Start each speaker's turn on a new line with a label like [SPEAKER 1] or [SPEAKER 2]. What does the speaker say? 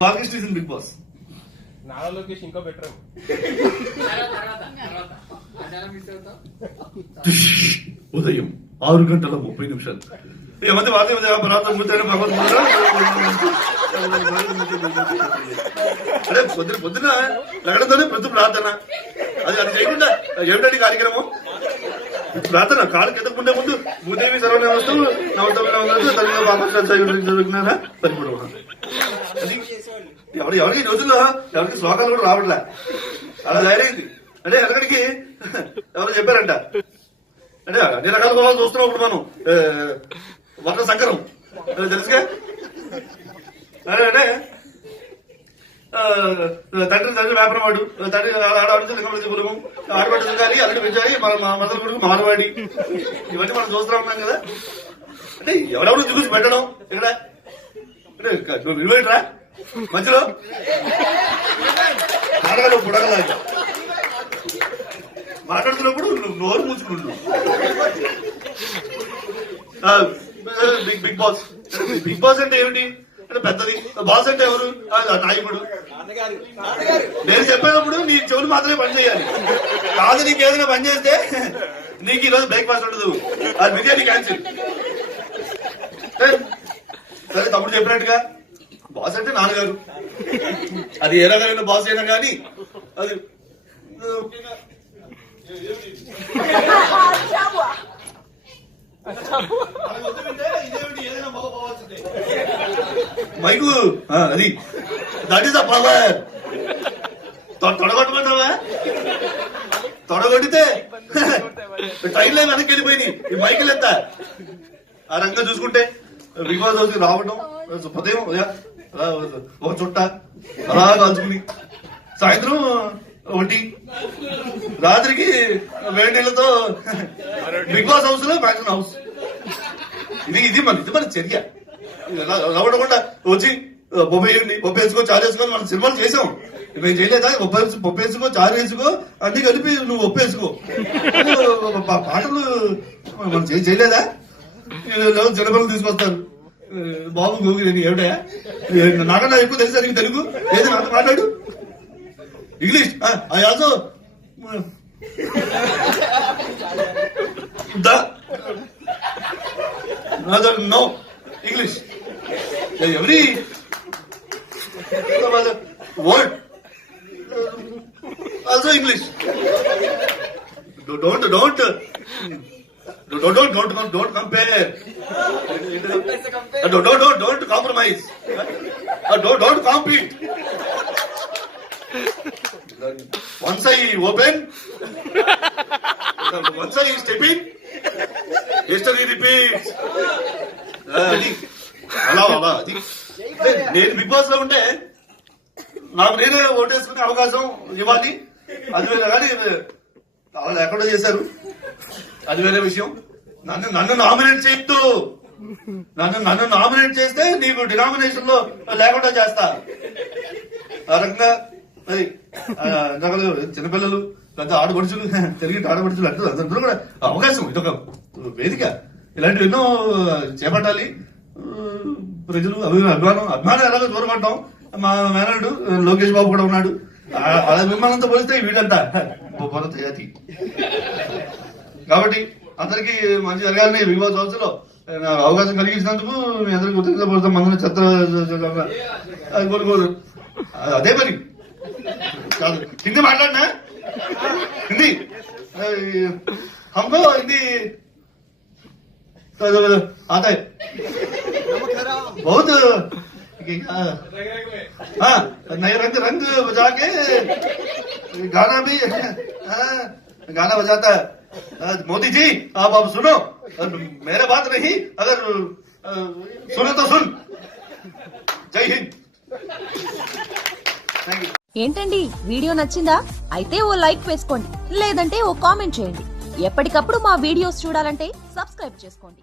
[SPEAKER 1] Balakrishna is big boss
[SPEAKER 2] Nara Lokesh ఇంకా better
[SPEAKER 1] ఉదయం ఆరు గంటల ముప్పై నిమిషాలు. ప్రాంతం భగవద్గీత అరే పొద్దున పొద్దున లగడంతోనే ప్రతి ప్రార్థన. అది అది చేయకుండా ఏమిటండి కార్యక్రమం? ప్రార్థన కాలు కిందకుండే ముందు భూదేవి సర్వనమస్తు నవతమి నవతమి తల్లి బాబా అది ఎవరు ఎవరికి ఈ రోజుల్లో ఎవరికి శ్లోకాలు కూడా రావట్లే. అలా తయారైంది. అంటే ఎక్కడికి ఎవరు చెప్పారంట. అంటే అన్ని రకాల పొలాలు చూస్తున్నాం ఇప్పుడు మనం వర్ణ సంకరం తెలుసుగా? అంటే తండ్రి తండ్రి వ్యాపారం వాడు. తండ్రి ఆడవాడి లింగం పురుగు. ఆడవాడి లింగాలి అల్లుడు పెంచాలి మన మొదలు కొడుకు మానవాడి. ఇవన్నీ మనం చూస్తూ ఉన్నాం కదా. అంటే ఎవరెవరు చూసి పెట్టడం ఇక్కడ? నువ్వు విలువేంట్రా మధ్యలో. అడగలు బుడగలాగా మాట్లాడుతున్నప్పుడు నువ్వు నోరు మూసుకుంటు. Big big boss big boss అంటే ఏమిటి? అంటే పెద్దది. బాస్ అంటే ఎవరు? నాయకుడు నేను చెప్పేటప్పుడు నీ చెవులు మాత్రమే పని చేయాలి. కాదు నీకు ఏదైనా పని చేస్తే నీకు ఈరోజు బ్రేక్ఫాస్ట్ ఉండదు. అది బిర్యానీ క్యాన్సిల్ సరే తమ్ముడు చెప్పినట్టుగా బాస్ అంటే నాన్నగారు. అది ఏ రకమైన బాస్ అయినా కానీ అది మైకు అది. దట్ ఈస్ అ పవర్ తొడగొట్టమంటావా? తొడగొడితే ట్రైన్లో వెనక్కి వెళ్ళిపోయింది. ఈ మైకులు ఎంత? ఆ రంగం చూసుకుంటే. బిగ్ బాస్ హౌస్ రావడం ఉదయం ఒక చుట్ట అలా కాల్చుకుని సాయంత్రం ఒకటి రాత్రికి వేడిలతో నీళ్ళతో బిగ్ బాస్ హౌస్లో ఫ్యాక్షన్ హౌస్ ఇది ఇది మన ఇది మన చర్య. రావడకుండా వచ్చి బొబ్బేయండి బొబ్బేసుకో చారు వేసుకొని మనం సినిమాలు చేసాం. మేము చేయలేదా? బొబ్బ బొబ్బేసుకో వేసుకో చారు వేసుకో అన్ని కలిపి నువ్వు ఒప్పేసుకో. పాటలు మనం చేయలేదా? ఏదో చిన్నపిల్లలు తీసుకొస్తారు బాబు గోగి నేను ఏమిటా? నాకన్నా ఎక్కువ తెలుసా నీకు తెలుగు. ఏది నాతో మాట్లాడు. English. I also know English ఎవరి? Word also English don't don't don't don't don't compare don't don't compromise don't don't compete once I open once stepping history repeat అలా అలా నేను బిగ్ బాస్లో ఉంటే నాకు నేనే ఓటేసుకునే అవకాశం ఇవ్వాలి అది కానీ వాళ్ళు ఎక్కడో చేశారు అది వేరే విషయం. నన్ను నన్ను నామినేట్ చేయొద్దు నన్ను నన్ను నామినేట్ చేస్తే నీకు డినామినేషన్లో లేకుండా చేస్తా. ఆ రకంగా మరి చిన్నపిల్లలు పెద్ద ఆడపడుచులు తిరిగి ఆడపడుచులు అంటారు అందరూ కూడా అవకాశం. ఇదొక వేదిక. ఇలాంటివి ఎన్నో చేపట్టాలి. ప్రజలు అభిమానం అభిమానం ఎలాగో దూరపడ్డాం మా మేనడు లోకేష్ బాబు కూడా ఉన్నాడు. వాళ్ళ అభిమానంతో పోలిస్తే వీడంతా. జాతి. కాబట్టి అందరికీ మంచి జరగాలని వివాహ సంవత్సరంలో నాకు అవకాశం కలిగించినందుకు మీ అందరికీ కృతజ్ఞత మందుల చెత్త అది కోరుకోరు అదే మరి కాదు హిందీ మాట్లాడినా హిందీ हमको हिंदी आता है बहुत हाँ नए रंग रंग बजा के गाना भी हाँ, गाना बजाता है हाँ, मोदी जी आप अब सुनो मेरे बात नहीं अगर अ, सुनो तो सुन जय हिंद थैंक यू
[SPEAKER 3] ఏంటండి వీడియో నచ్చిందా అయితే ఓ లైక్ వేసుకోండి లేదంటే ఓ కామెంట్ చేయండి ఎప్పటికప్పుడు మా వీడియోస్ చూడాలంటే సబ్స్క్రైబ్ చేసుకోండి